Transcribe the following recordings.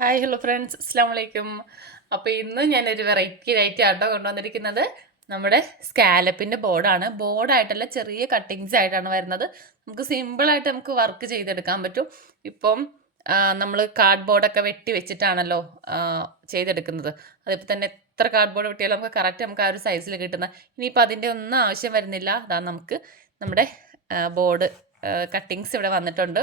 Hi hello friends അസ്സാം വലൈക്കും അപ്പോൾ ഇന്ന് ഞാനൊരു വെറൈറ്റി വെറൈറ്റി ആട്ടോ കൊണ്ടുവന്നിരിക്കുന്നത്. നമ്മുടെ സ്കാലപ്പിന്റെ ബോർഡാണ് ബോർഡായിട്ടല്ല ചെറിയ കട്ടിങ്സ് ആയിട്ടാണ് വരുന്നത്. നമുക്ക് സിമ്പിളായിട്ട് നമുക്ക് വർക്ക് ചെയ്തെടുക്കാൻ പറ്റും. ഇപ്പം നമ്മൾ കാർഡ് ബോർഡൊക്കെ വെട്ടി വെച്ചിട്ടാണല്ലോ ചെയ്തെടുക്കുന്നത്. അതിപ്പോൾ തന്നെ എത്ര കാർഡ് ബോർഡ് വെട്ടിയാലും നമുക്ക് കറക്റ്റ് നമുക്ക് ആ ഒരു സൈസിൽ കിട്ടുന്ന. ഇനിയിപ്പോൾ അതിന്റെ ഒന്നും ആവശ്യം വരുന്നില്ല. അതാ നമുക്ക് നമ്മുടെ ബോർഡ് കട്ടിങ്സ് ഇവിടെ വന്നിട്ടുണ്ട്.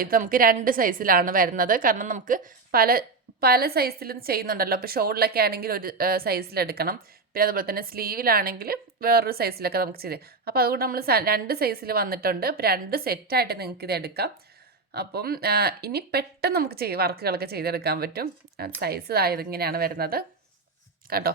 ഇത് നമുക്ക് രണ്ട് സൈസിലാണ് വരുന്നത്. കാരണം നമുക്ക് പല പല സൈസിലും ചെയ്യുന്നുണ്ടല്ലോ. അപ്പോൾ ഷോളിലൊക്കെ ആണെങ്കിൽ ഒരു സൈസിലെടുക്കണം പിന്നെ അതുപോലെ തന്നെ സ്ലീവിലാണെങ്കിൽ വേറൊരു സൈസിലൊക്കെ നമുക്ക് ചെയ്ത് അപ്പോൾ അതുകൊണ്ട് നമ്മൾ രണ്ട് സൈസിൽ വന്നിട്ടുണ്ട്. അപ്പോൾ രണ്ട് സെറ്റായിട്ട് നിങ്ങൾക്ക് ഇത് എടുക്കാം. അപ്പം ഇനി പെട്ടെന്ന് നമുക്ക് ചെയ് വർക്കുകളൊക്കെ ചെയ്തെടുക്കാൻ പറ്റും. സൈസ് ആയത് ഇങ്ങനെയാണ് വരുന്നത്. കേട്ടോ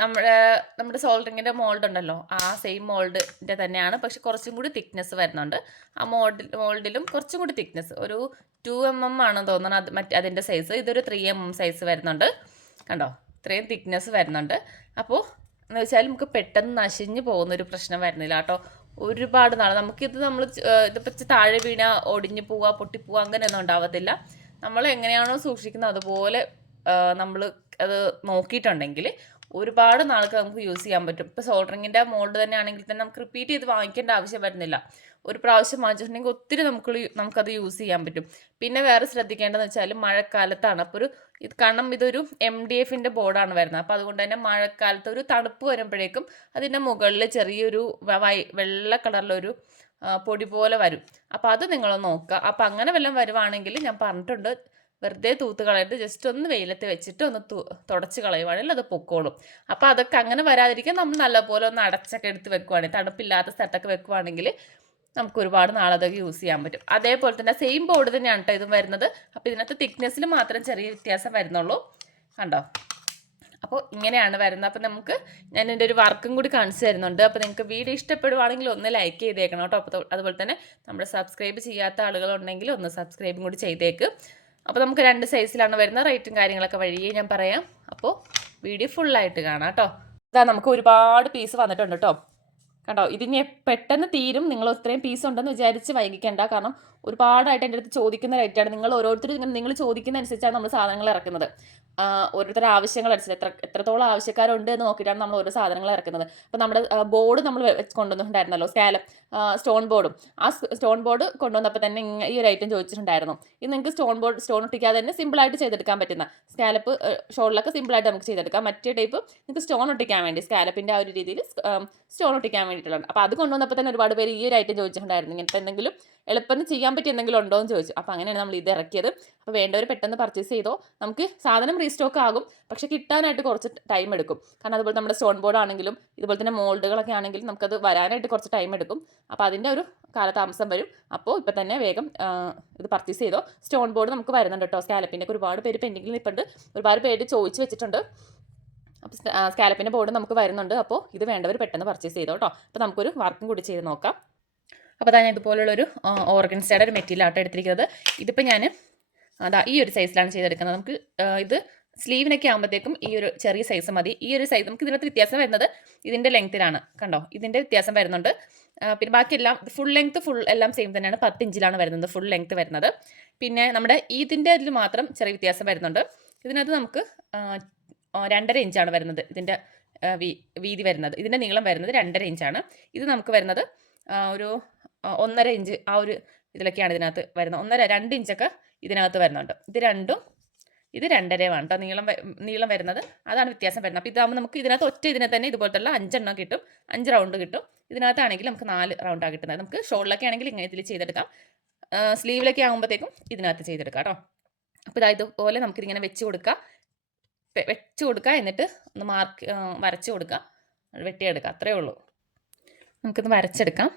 നമ്മുടെ നമ്മുടെ സോൾഡറിങ്ങിന്റെ മോൾഡ് ഉണ്ടല്ലോ ആ സെയിം മോൾഡിന്റെ തന്നെയാണ്. പക്ഷെ കുറച്ചും കൂടി തിക്നെസ് വരുന്നുണ്ട്. ആ മോൾഡിൽ മോൾഡിലും കുറച്ചും കൂടി തിക്നെസ് ഒരു ടു എം എം ആണെന്ന് തോന്നുന്നത് അത് മറ്റേ അതിന്റെ സൈസ് ഇതൊരു ത്രീ എം എം സൈസ് വരുന്നുണ്ട്. കണ്ടോ? ഇത്രയും തിക്നെസ് വരുന്നുണ്ട്. അപ്പോൾ എന്ന് വെച്ചാൽ നമുക്ക് പെട്ടെന്ന് നശിഞ്ഞു പോകുന്നൊരു പ്രശ്നം വരുന്നില്ല കേട്ടോ. ഒരുപാട് നാൾ നമുക്കിത് നമ്മൾ ഇതിപ്പോൾ താഴെ വീണ ഒടിഞ്ഞു പോവുക പൊട്ടിപ്പോവുക അങ്ങനെയൊന്നും ഉണ്ടാവത്തില്ല. നമ്മൾ എങ്ങനെയാണോ സൂക്ഷിക്കുന്നത്. അതുപോലെ നമ്മൾ അത് നോക്കിയിട്ടുണ്ടെങ്കിൽ ഒരുപാട് നാൾക്ക് നമുക്ക് യൂസ് ചെയ്യാൻ പറ്റും. ഇപ്പോൾ സോൾഡറിങ്ങിന്റെ മോൾഡ് തന്നെ ആണെങ്കിൽ തന്നെ നമുക്ക് റിപ്പീറ്റ് ചെയ്ത് വാങ്ങിക്കേണ്ട ആവശ്യം വരുന്നില്ല. ഒരു പ്രാവശ്യം വാങ്ങിച്ചിട്ടുണ്ടെങ്കിൽ ഒത്തിരി നമുക്ക് നമുക്കത് യൂസ് ചെയ്യാൻ പറ്റും. പിന്നെ വേറെ ശ്രദ്ധിക്കേണ്ടതെന്ന് വെച്ചാൽ മഴക്കാലത്താണ്. അപ്പോൾ ഒരു ഇത് കാരണം ഇതൊരു എം ഡി എഫിന്റെ ബോർഡാണ് വരുന്നത്. അപ്പോൾ അതുകൊണ്ട് തന്നെ മഴക്കാലത്ത് ഒരു തണുപ്പ് വരുമ്പോഴേക്കും അതിന്റെ മുകളിൽ ചെറിയൊരു വെള്ള കളറിലൊരു പൊടി പോലെ വരും. അപ്പോൾ അത് നിങ്ങളൊന്ന് നോക്കുക. അപ്പോൾ അങ്ങനെ വല്ലതും വരുവാണെങ്കിൽ ഞാൻ പറഞ്ഞിട്ടുണ്ട്. വെറുതെ തൂത്ത് കളയരുത്. ജസ്റ്റ് ഒന്ന് വെയിലത്ത് വെച്ചിട്ട് ഒന്ന് തു തുടച്ച് കളയുവാണെങ്കിൽ അത് പൊക്കോളും. അപ്പോൾ അതൊക്കെ അങ്ങനെ വരാതിരിക്കാൻ നമ്മൾ നല്ലപോലെ ഒന്ന് അടച്ചൊക്കെ എടുത്ത് വെക്കുവാണെങ്കിൽ തണുപ്പില്ലാത്ത സ്ഥലത്തൊക്കെ വെക്കുവാണെങ്കിൽ നമുക്ക് ഒരുപാട് നാളതൊക്കെ യൂസ് ചെയ്യാൻ പറ്റും. അതേപോലെ തന്നെ സെയിം ബോർഡ് തന്നെയാണ് കേട്ടോ ഇതും വരുന്നത്. അപ്പോൾ ഇതിനകത്ത് തിക്നെസ്സിൽ മാത്രം ചെറിയ വ്യത്യാസം വരുന്നുള്ളൂ. കണ്ടോ? അപ്പോൾ ഇങ്ങനെയാണ് വരുന്നത്. അപ്പോൾ നമുക്ക് ഞാൻ എന്റെ ഒരു വർക്കും കൂടി കാണിച്ചു തരുന്നുണ്ട്. അപ്പോൾ നിങ്ങൾക്ക് വീഡിയോ ഇഷ്ടപ്പെടുവാണെങ്കിൽ ഒന്ന് ലൈക്ക് ചെയ്തേക്കണം കേട്ടോ അപ്പോൾ അതുപോലെ തന്നെ നമ്മുടെ സബ്സ്ക്രൈബ് ചെയ്യാത്ത ആളുകളുണ്ടെങ്കിൽ ഒന്ന് സബ്സ്ക്രൈബും കൂടി ചെയ്തേക്ക്. അപ്പോൾ നമുക്ക് രണ്ട് സൈസിലാണ് വരുന്നത് റേറ്റും കാര്യങ്ങളൊക്കെ വഴിയേ ഞാൻ പറയാം. അപ്പോൾ വീഡിയോ ഫുള്ളായിട്ട് കാണാം കേട്ടോ ഇതാ നമുക്ക് ഒരുപാട് പീസ് വന്നിട്ടുണ്ട് കേട്ടോ കണ്ടോ? ഇതിനി പെട്ടെന്ന് തീരും. നിങ്ങൾ ഇത്രയും പീസ് ഉണ്ടെന്ന് വിചാരിച്ച് വൈകിക്കേണ്ട. കാരണം ഒരുപാടായിട്ട് എന്റെ അടുത്ത് ചോദിക്കുന്ന റേറ്റാണ് നിങ്ങൾ ഓരോരുത്തരും നിങ്ങൾ ചോദിക്കുന്ന അനുസരിച്ചാണ് നമ്മൾ സാധനങ്ങൾ ഇറക്കുന്നത്. ഓരോരുത്തരുടെ ആവശ്യങ്ങൾ അനുസരിച്ച്. എത്ര എത്രത്തോളം ആവശ്യക്കാരുണ്ട് എന്ന് നോക്കിയിട്ടാണ് നമ്മൾ ഓരോ സാധനങ്ങൾ ഇറക്കുന്നത്. അപ്പോൾ നമ്മുടെ ബോർഡ് നമ്മൾ കൊണ്ടുവന്നിട്ടുണ്ടായിരുന്നല്ലോ സ്കാലം സ്റ്റോൺ ബോർഡും ആ സ്റ്റോൺ ബോർഡ് കൊണ്ടുവന്നപ്പോൾ തന്നെ ഈ ഒരു ഐറ്റം ചോദിച്ചിട്ടുണ്ടായിരുന്നു. ഇത് നിങ്ങൾക്ക് സ്റ്റോൺ ബോർഡ് സ്റ്റോൺ ഒട്ടിക്കാതെ തന്നെ സിമ്പിളായിട്ട് ചെയ്തെടുക്കാൻ പറ്റുന്ന. സ്കാലപ്പ് ഷോളിലൊക്കെ സിമ്പിളായിട്ട് നമുക്ക് ചെയ്തെടുക്കാം. മറ്റേ ടൈപ്പ് നിങ്ങൾക്ക് സ്റ്റോൺ ഒട്ടിക്കാൻ വേണ്ടി സ്കാലപ്പിന്റെ ആ ഒരു രീതിയിൽ സ്റ്റോൺ ഒട്ടിക്കാൻ വേണ്ടിയിട്ടുള്ളത് അപ്പോൾ അത് കൊണ്ടുവന്നപ്പോൾ തന്നെ ഒരുപാട് പേര് ഈ ഒരു ഐറ്റം ചോദിച്ചിട്ടുണ്ടായിരുന്നു. ഇങ്ങനത്തെ എന്തെങ്കിലും എളുപ്പം ചെയ്യാൻ പറ്റിയ എന്തെങ്കിലും ഉണ്ടോ എന്ന് ചോദിച്ചു. അപ്പോൾ അങ്ങനെയാണ് നമ്മൾ ഇത് ഇറക്കിയത്. അപ്പോൾ വേണ്ടവർ പെട്ടെന്ന് പർച്ചേസ് ചെയ്തോ. നമുക്ക് സാധനം റീസ്റ്റോക്ക് ആകും. പക്ഷേ കിട്ടാനായിട്ട് കുറച്ച് ടൈം എടുക്കും. കാരണം അതുപോലെ നമ്മുടെ സ്റ്റോൺ ബോർഡ് ആണെങ്കിലും ഇതുപോലെ തന്നെ മോൾഡുകളൊക്കെ ആണെങ്കിലും നമുക്കത് വരാനായിട്ട് കുറച്ച് ടൈം എടുക്കും. അപ്പോൾ അതിന്റെ ഒരു കാലതാമസം വരും. അപ്പോൾ ഇപ്പോൾ തന്നെ വേഗം ഇത് പർച്ചേസ് ചെയ്തോ. സ്റ്റോൺ ബോർഡ് നമുക്ക് വരുന്നുണ്ട് കേട്ടോ. സ്കാലപ്പിന്റെ ഒക്കെ ഒരുപാട് പേര് പെൻഡിങ്ങിൽ നിൽപ്പുണ്ട് ഒരുപാട് പേര് ചോദിച്ചു വെച്ചിട്ടുണ്ട്. അപ്പോൾ സ്കാലപ്പിന്റെ ബോർഡ് നമുക്ക് വരുന്നുണ്ട്. അപ്പോൾ ഇത് വേണ്ടവർ പെട്ടെന്ന് പർച്ചേസ് ചെയ്തോ കേട്ടോ അപ്പോൾ നമുക്കൊരു വർക്കും കൂടി ചെയ്ത് നോക്കാം. അപ്പോൾ അതാ ഞാൻ ഇതുപോലുള്ളൊരു ഓർഗൻസയുടെ ഒരു മെറ്റീരിയൽ ആട്ടോ എടുത്തിരിക്കുന്നത്. ഇതിപ്പോൾ ഞാൻ അതാ ഈ ഒരു സൈസിലാണ് ചെയ്തെടുക്കുന്നത്. നമുക്ക് ഇത് സ്ലീവിനൊക്കെ ആകുമ്പോഴത്തേക്കും ഈ ഒരു ചെറിയ സൈസ് മതി. ഈ ഒരു സൈസ് നമുക്ക് ഇതിനകത്ത് വ്യത്യാസം വരുന്നത് ഇതിന്റെ ലെങ്ത്തിലാണ് കണ്ടോ? ഇതിന്റെ വ്യത്യാസം വരുന്നുണ്ട്. പിന്നെ ബാക്കിയെല്ലാം ഫുൾ ലെങ്ത്ത് ഫുൾ എല്ലാം സെയിം തന്നെയാണ്. പത്ത് ഇഞ്ചിലാണ് വരുന്നത് ഫുൾ ലെങ്ത്ത് വരുന്നത്. പിന്നെ നമ്മുടെ ഇതിന്റെ ഇതിൽ മാത്രം ചെറിയ വ്യത്യാസം വരുന്നുണ്ട്. ഇതിനകത്ത് നമുക്ക് രണ്ടര ഇഞ്ചാണ് വരുന്നത് ഇതിന്റെ വീതി വരുന്നത്. ഇതിന്റെ നീളം വരുന്നത് രണ്ടര ഇഞ്ചാണ്. ഇത് നമുക്ക് വരുന്നത് ഒരു ഒന്നര ഇഞ്ച് ആ ഒരു ഇതിലൊക്കെയാണ് ഇതിനകത്ത് വരുന്നത്. ഒന്നര രണ്ട് ഇഞ്ചൊക്കെ ഇതിനകത്ത് വരുന്നുണ്ട്. ഇത് രണ്ടും ഇത് രണ്ടരയുമാണ് കേട്ടോ നീളം നീളം വരുന്നത്. അതാണ് വ്യത്യാസം വരുന്നത്. അപ്പോൾ ഇതാകുമ്പോൾ നമുക്ക് ഇതിനകത്ത് ഒറ്റ ഇതിനെ തന്നെ ഇതുപോലത്തുള്ള അഞ്ചെണ്ണം കിട്ടും അഞ്ച് റൗണ്ട് കിട്ടും. ഇതിനകത്താണെങ്കിൽ നമുക്ക് നാല് റൗണ്ടാണ് കിട്ടുന്നത്. നമുക്ക് ഷോളിലൊക്കെ ആണെങ്കിൽ ഇങ്ങനെ ഇതിൽ ചെയ്തെടുക്കാം. സ്ലീവിലൊക്കെ ആകുമ്പോഴത്തേക്കും ഇതിനകത്ത് ചെയ്തെടുക്കാം കേട്ടോ അപ്പോൾ ഇതാ ഇതുപോലെ നമുക്കിതിങ്ങനെ വെച്ച് കൊടുക്കാം. വെച്ച് കൊടുക്കുക എന്നിട്ട് ഒന്ന് മാർക്ക് വരച്ച് കൊടുക്കുക വെട്ടിയെടുക്കുക അത്രയേ ഉള്ളൂ. നമുക്കിത് വരച്ചെടുക്കാം.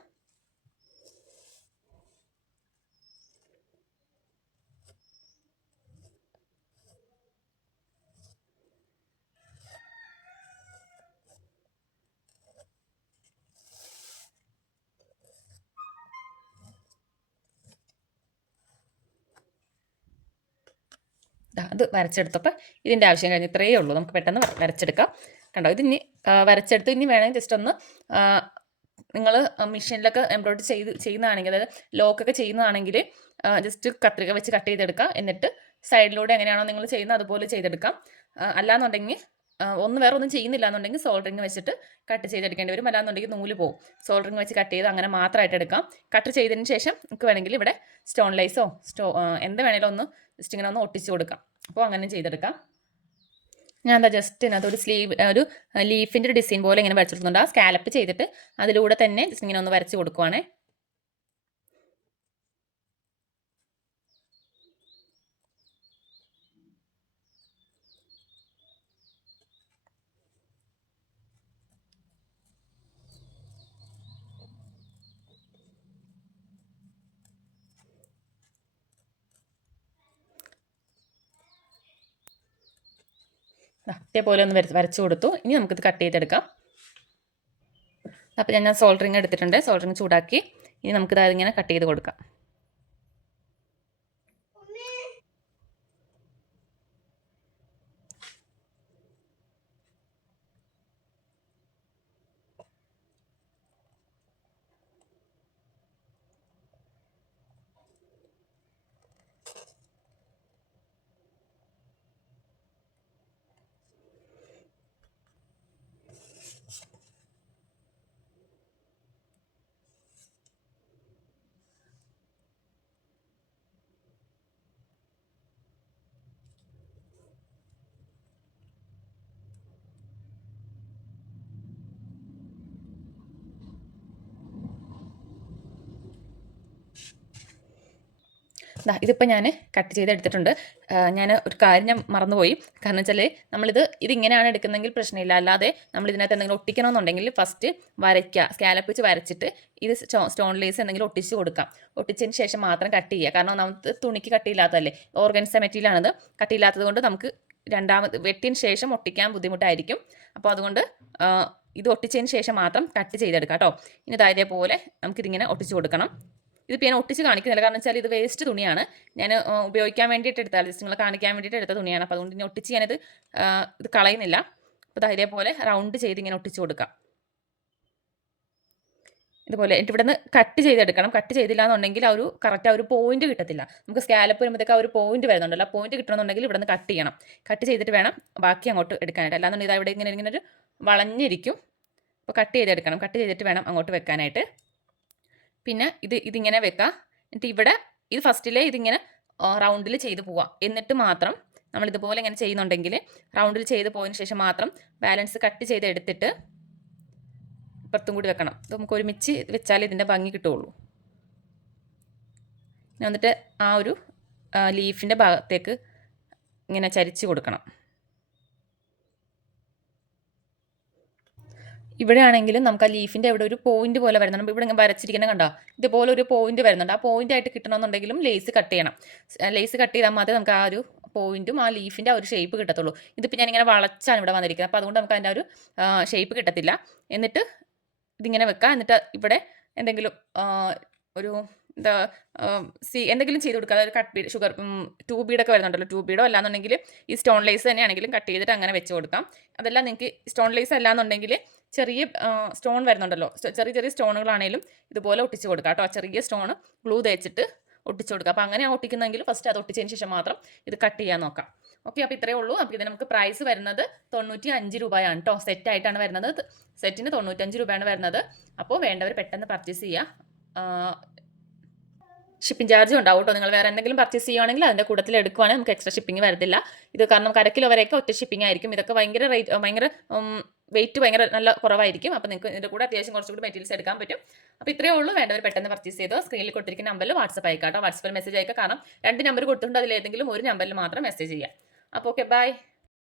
അത് വരച്ചെടുത്തപ്പോൾ ഇതിന്റെ ആവശ്യം കഴിഞ്ഞ് ഇത്രയേ ഉള്ളൂ. നമുക്ക് പെട്ടെന്ന് വരച്ചെടുക്കാം. കണ്ടോ? ഇതിന് വരച്ചെടുത്ത് ഇനി വേണമെങ്കിൽ ജസ്റ്റ് ഒന്ന് നിങ്ങൾ മെഷീനിലൊക്കെ എംബ്രോയിഡറി ചെയ്ത് ചെയ്യുന്നതാണെങ്കിൽ അതായത് ലോക്കൊക്കെ ചെയ്യുന്നതാണെങ്കിൽ ജസ്റ്റ് കത്രിക വെച്ച് കട്ട് ചെയ്തെടുക്കുക എന്നിട്ട് സൈഡിലൂടെ എങ്ങനെയാണോ നിങ്ങൾ ചെയ്യുന്നത് അതുപോലെ ചെയ്തെടുക്കാം. അല്ലാന്നുണ്ടെങ്കിൽ ഒന്ന് വേറെ ഒന്നും ചെയ്യുന്നില്ല എന്നുണ്ടെങ്കിൽ സോൾഡറിങ് വെച്ചിട്ട് കട്ട് ചെയ്തെടുക്കേണ്ടി വരും. അല്ലാന്നുണ്ടെങ്കിൽ നൂൽ പോകും സോൾഡറിങ് വെച്ച് കട്ട് ചെയ്ത് അങ്ങനെ മാത്രമായിട്ട് എടുക്കാം. കട്ട് ചെയ്തതിന് ശേഷം നമുക്ക് വേണമെങ്കിൽ ഇവിടെ സ്റ്റോൺ ലൈസോ സ്റ്റോ എന്ത് വേണേലും ഒന്ന് ജസ്റ്റ് ഇങ്ങനെ ഒന്ന് ഒട്ടിച്ച് കൊടുക്കാം. അപ്പോൾ അങ്ങനെ ചെയ്തെടുക്കാം. ഞാൻ എന്താ ജസ്റ്റ് ഇതിനകത്ത് ഒരു സ്ലീവ് ഒരു ലീഫിന്റെ ഒരു ഡിസൈൻ പോലെ ഇങ്ങനെ വരച്ചെടുക്കുന്നുണ്ട് ആ സ്കാലപ്പ് ചെയ്തിട്ട് അതിലൂടെ തന്നെ ജസ്റ്റ് ഇങ്ങനെ ഒന്ന് വരച്ച് കൊടുക്കുവാണേ. ഇതേപോലെ ഒന്ന് വരച്ച് കൊടുത്തു. ഇനി നമുക്കിത് കട്ട് ചെയ്തെടുക്കാം. അപ്പോൾ ഞാൻ ഞാൻ സോൾഡറിങ് എടുത്തിട്ടുണ്ട്. സോൾഡറിങ് ചൂടാക്കി. ഇനി നമുക്കിത് അതിങ്ങനെ കട്ട് ചെയ്ത് കൊടുക്കാം. ഇതിപ്പോൾ ഞാൻ കട്ട് ചെയ്തെടുത്തിട്ടുണ്ട്. ഞാൻ ഒരു കാര്യം ഞാൻ മറന്നുപോയി. കാരണം വെച്ചാൽ നമ്മളിത് ഇതിങ്ങനെയാണ് എടുക്കുന്നതെങ്കിൽ പ്രശ്നമില്ല. അല്ലാതെ നമ്മൾ ഇതിനകത്ത് എന്തെങ്കിലും ഒട്ടിക്കണമെന്നുണ്ടെങ്കിൽ ഫസ്റ്റ് വരയ്ക്കുക സ്കാലപ്പ് വെച്ച് വരച്ചിട്ട് ഇത് സ്റ്റോൺ ലേസ് എന്തെങ്കിലും ഒട്ടിച്ച് കൊടുക്കാം. ഒട്ടിച്ചതിന് ശേഷം മാത്രം കട്ട് ചെയ്യുക. കാരണം നമുക്ക് തുണിക്ക് കട്ടിയില്ലാത്തതല്ലേ ഓർഗൻസ മെറ്റീരിയലാണത് കട്ടിയില്ലാത്തത് കൊണ്ട് നമുക്ക് രണ്ടാമത് വെട്ടിന് ശേഷം ഒട്ടിക്കാൻ ബുദ്ധിമുട്ടായിരിക്കും. അപ്പോൾ അതുകൊണ്ട് ഇത് ഒട്ടിച്ചതിന് ശേഷം മാത്രം കട്ട് ചെയ്തെടുക്കാം കേട്ടോ. ഇനി ഇതായതേപോലെ നമുക്കിതിങ്ങനെ ഒട്ടിച്ച് കൊടുക്കണം. ഇതിപ്പോൾ ഞാൻ ഒട്ടിച്ച് കാണിക്കുന്നില്ല. കാരണം വെച്ചാൽ ഇത് വേസ്റ്റ് തുണിയാണ്. ഞാൻ ഉപയോഗിക്കാൻ വേണ്ടിയിട്ട് എടുത്താൽ ജസ്റ്റ് നിങ്ങൾ കാണിക്കാൻ വേണ്ടിയിട്ട് എടുത്ത തുണിയാണ്. അപ്പോൾ അതുകൊണ്ട് ഇനി ഒട്ടിച്ച് ഞാനിത് ഇത് കളയുന്നില്ല. അപ്പോൾ ഇതേപോലെ റൗണ്ട് ചെയ്ത് ഇങ്ങനെ ഒട്ടിച്ച് കൊടുക്കാം. ഇതുപോലെ എന്നിട്ട് ഇവിടെ നിന്ന് കട്ട് ചെയ്തെടുക്കണം. കട്ട് ചെയ്തില്ല എന്നുണ്ടെങ്കിൽ ആ ഒരു കറക്റ്റ് ആ ഒരു പോയിന്റ് കിട്ടത്തില്ല. നമുക്ക് സ്കാലപ്പ് വരുമ്പോഴത്തേക്ക് ആ ഒരു പോയിന്റ് വരുന്നുണ്ടല്ലോ. ആ പോയിന്റ് കിട്ടണമെന്നുണ്ടെങ്കിൽ ഇവിടെ നിന്ന് കട്ട് ചെയ്യണം. കട്ട് ചെയ്തിട്ട് വേണം ബാക്കി അങ്ങോട്ട് എടുക്കാനായിട്ട്. അല്ലാന്നുണ്ടെങ്കിൽ ഇതാ ഇവിടെ ഇങ്ങനെ ഇങ്ങനെ ഒരു വളഞ്ഞിരിക്കും. അപ്പോൾ കട്ട് ചെയ്തെടുക്കണം. കട്ട് ചെയ്തിട്ട് വേണം അങ്ങോട്ട് വെക്കാനായിട്ട്. പിന്നെ ഇത് ഇതിങ്ങനെ വെക്കാം. എന്നിട്ട് ഇവിടെ ഇത് ഫസ്റ്റിലെ ഇതിങ്ങനെ റൗണ്ടിൽ ചെയ്ത് പോവാം. എന്നിട്ട് മാത്രം നമ്മൾ ഇതുപോലെ ഇങ്ങനെ ചെയ്യുന്നുണ്ടെങ്കിൽ റൗണ്ടിൽ ചെയ്ത് പോയതിന് ശേഷം മാത്രം ബാലൻസ് കട്ട് ചെയ്ത് എടുത്തിട്ട് ഇപ്പുറത്തും കൂടി വെക്കണം. ഇത് നമുക്ക് ഒരുമിച്ച് വെച്ചാലേ ഇതിന്റെ ഭംഗി കിട്ടുള്ളൂ. ഇനി വന്നിട്ട് ആ ഒരു ലീഫിന്റെ ഭാഗത്തേക്ക് ഇങ്ങനെ ചരിച്ച് കൊടുക്കണം. ഇവിടെ ആണെങ്കിലും നമുക്ക് ആ ലീഫിന്റെ അവിടെ ഒരു പോയിന്റ് പോലെ വരുന്നുണ്ട്. ഇവിടെ ഇങ്ങനെ വരച്ചിരിക്കുന്ന കണ്ടോ? ഇതുപോലെ ഒരു പോയിന്റ് വരുന്നുണ്ട്. ആ പോയിന്റ് ആയിട്ട് കിട്ടണമെന്നുണ്ടെങ്കിലും ലേസ് കട്ട് ചെയ്യണം. ലേസ് കട്ട് ചെയ്താൽ മാത്രമേ നമുക്ക് ആ ഒരു പോയിന്റും ആ ലീഫിന്റെ ആ ഒരു ഷേപ്പ് കിട്ടത്തുള്ളൂ. ഇതിപ്പോൾ ഞാനിങ്ങനെ വളച്ചാണ് ഇവിടെ വന്നിരിക്കുന്നത്. അപ്പോൾ അതുകൊണ്ട് നമുക്ക് അതിന്റെ ഒരു ഷേപ്പ് കിട്ടത്തില്ല. എന്നിട്ട് ഇതിങ്ങനെ വെക്കുക എന്നിട്ട് ഇവിടെ എന്തെങ്കിലും ഒരു എന്താ സി എന്തെങ്കിലും ചെയ്ത് കൊടുക്കുക അതായത് കട്ട് ബീഡ് ഷുഗർ ടൂ ബീഡൊക്കെ വരുന്നുണ്ടല്ലോ. ടൂ ബീഡോ അല്ലാന്നുണ്ടെങ്കിൽ ഈ സ്റ്റോൺ ലേസ് തന്നെയാണെങ്കിലും കട്ട് ചെയ്തിട്ട് അങ്ങനെ വെച്ച് കൊടുക്കാം. അതെല്ലാം നിങ്ങൾക്ക് സ്റ്റോൺ ലേസ് അല്ലാന്നുണ്ടെങ്കിൽ ചെറിയ സ്റ്റോൺ വരുന്നുണ്ടല്ലോ. ചെറിയ ചെറിയ സ്റ്റോണുകളാണെങ്കിലും ഇതുപോലെ ഒട്ടിച്ച് കൊടുക്കുക കേട്ടോ. ചെറിയ സ്റ്റോൺ ഗ്ലൂ തേച്ചിട്ട് ഒട്ടിച്ച് കൊടുക്കുക അപ്പോൾ അങ്ങനെ ഒട്ടിക്കുന്നെങ്കിൽ ഫസ്റ്റ് അത് ഒട്ടിച്ചതിന് ശേഷം മാത്രം ഇത് കട്ട് ചെയ്യാൻ നോക്കാം. ഓക്കെ അപ്പോൾ ഇത്രയേ ഉള്ളൂ. അപ്പോൾ ഇതിന് നമുക്ക് പ്രൈസ് വരുന്നത് തൊണ്ണൂറ്റി അഞ്ച് രൂപയാണ് കേട്ടോ. സെറ്റായിട്ടാണ് വരുന്നത്. സെറ്റിന് തൊണ്ണൂറ്റഞ്ച് രൂപയാണ് വരുന്നത്. അപ്പോൾ വേണ്ടവർ പെട്ടെന്ന് പർച്ചേസ് ചെയ്യുക ഷിപ്പിംഗ് ചാർജും ഉണ്ടാവും കേട്ടോ നിങ്ങൾ വേറെ എന്തെങ്കിലും പർച്ചേസ് ചെയ്യുകയാണെങ്കിൽ അതിന്റെ കൂട്ടത്തിൽ എടുക്കുവാണെങ്കിൽ നമുക്ക് എക്സ്ട്രാ ഷിപ്പിംഗ് വരത്തില്ല. ഇത് കാരണം അര കിലോ വരെയൊക്കെ ഒറ്റ ഷിപ്പിംഗ് ആയിരിക്കും. ഇതൊക്കെ ഭയങ്കര റേറ്റ് ഭയങ്കര വെയിറ്റ് ഭയങ്കര നല്ല കുറവായിരിക്കും. അപ്പോൾ നിങ്ങൾക്ക് ഇതിന്റെ കൂടെ അത്യാവശ്യം കുറച്ചുകൂടി മെറ്റീരിയൽസ് എടുക്കാൻ പറ്റും. അപ്പോൾ ഇത്രയേ ഉള്ളൂ. വേണ്ടവർ പെട്ടെന്ന് പർച്ചേസ് ചെയ്തോ സ്ക്രീനിൽ കൊടുത്തിരിക്കുന്ന നമ്പറിൽ വാട്സപ്പ് അയക്കാം കേട്ടോ വാട്സപ്പിൽ മെസ്സേജ് അയക്കാം കാരണം രണ്ട് നമ്പർ കൊടുത്തിട്ടുണ്ട്. അതിൽ ഏതെങ്കിലും ഒരു നമ്പറിൽ മാത്രം മെസ്സേജ് ചെയ്യാം. അപ്പോൾ ഓക്കെ ബൈ